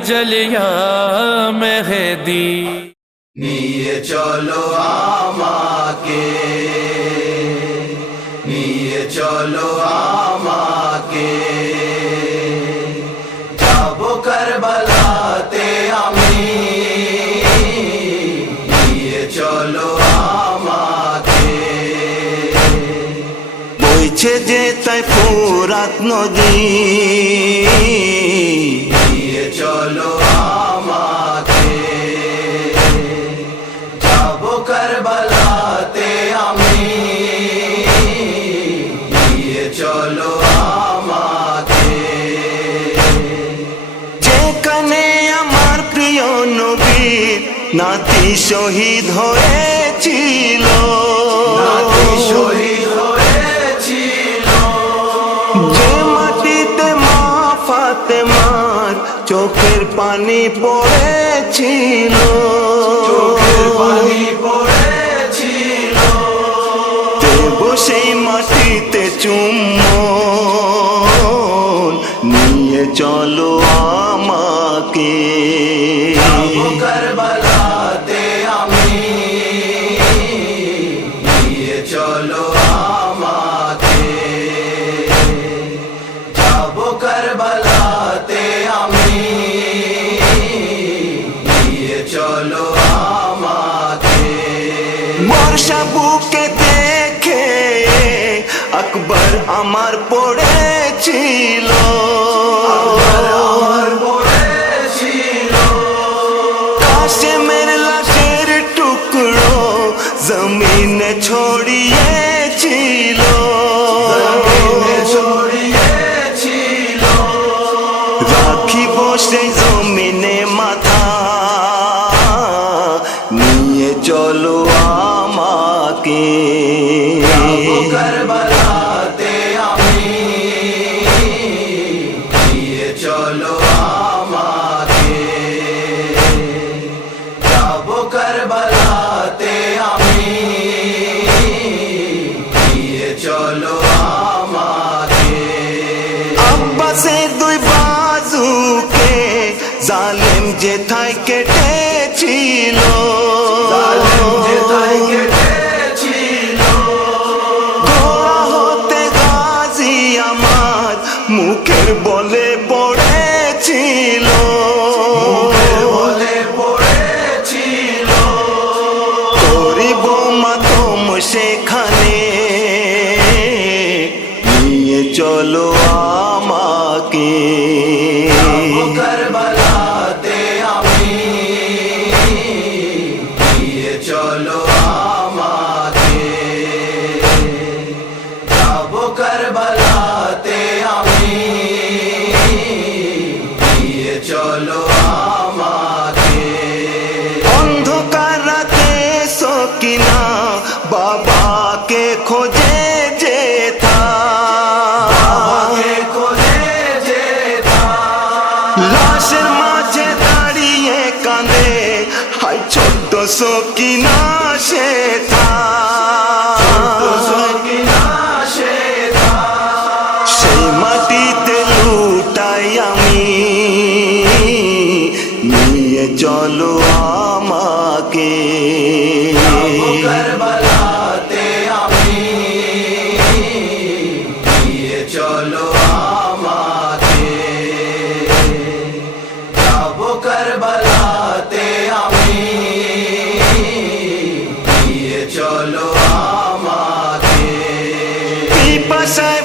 আজলিয়া মেহেদি নিয়ে চলো আমাকে, নিয়ে চলো আমাকে, যাবো কারবালাতে আমি, নিয়ে চলো আমাকে। বইছে যে তাই ফুরাত নদী, নিয়ে চলো আমাকে, যাবো কারবালাতে আমি, নিয়ে চলো আমাকে। যেখানে আমার প্রিয় নবীর নাতি শহীদ হয়েছিল, নাতি শহীদ হয়েছিল, যে মাটিতে মা ফাতেমার চোখের পানি পড়েছিল, চোখের পানি পড়েছিল, দেব সেই মাটিতে চুম্বন, নিয়ে চলো আমাকে, যাবো কারবালাতে আমি, নিয়ে চলো আমাকে, যাবো কারবালাতে আমি, নিয়ে চলো আমাকে। বর্ষা বুকে দেখে আকবর আমার পড়েছিল, আমার পড়েছিল, কাশেমের লাশের টুকরো জমিনে ছড়িয়েছিল, জমিনে ছড়িয়েছিল, রাখিব সেই জমিনে মাথা, নিয়ে চলো আমাকে, যাবো কারবালাতে আমি, নিয়ে চলো আমাকে, যাবো কারবালাতে আমি, নিয়ে চলো আমাকে। আব্বাসের দুই বাজুকে জালেম যেথায় কেটেছিল, জালেম যেথায় কেটেছিল, ঘোড়া হতে গাজী আমার মুখের বলে পড়েছিল, মুখের বলে পড়েছিল, করিব মাতম সেখানে, নিয়ে চলো আমাকে, যাবো কারবালাতে আমি, নিয়ে চলো আমাকে, যাবো কারবালাতে আমি, নিয়ে চলো আমাকে। অন্ধকার রাতে সকিনা বাবাকে খোঁজে যেথা, বাবাকে খোঁজে যেথা, লাশের মাঝে দাঁড়িয়ে কাঁদে, হাই ছোট্ট সকিনা সেথা, ছোট্ট সকিনা সেথা, সেই মাটিতে লুটাই আমি, নিয়ে চলো আমাকে, যাবো কারবালাতে আমি, নিয়ে চলো আমাকে, যাবো কারবালাতে আমি, নিয়ে চলো আমাকে। পিপাসায়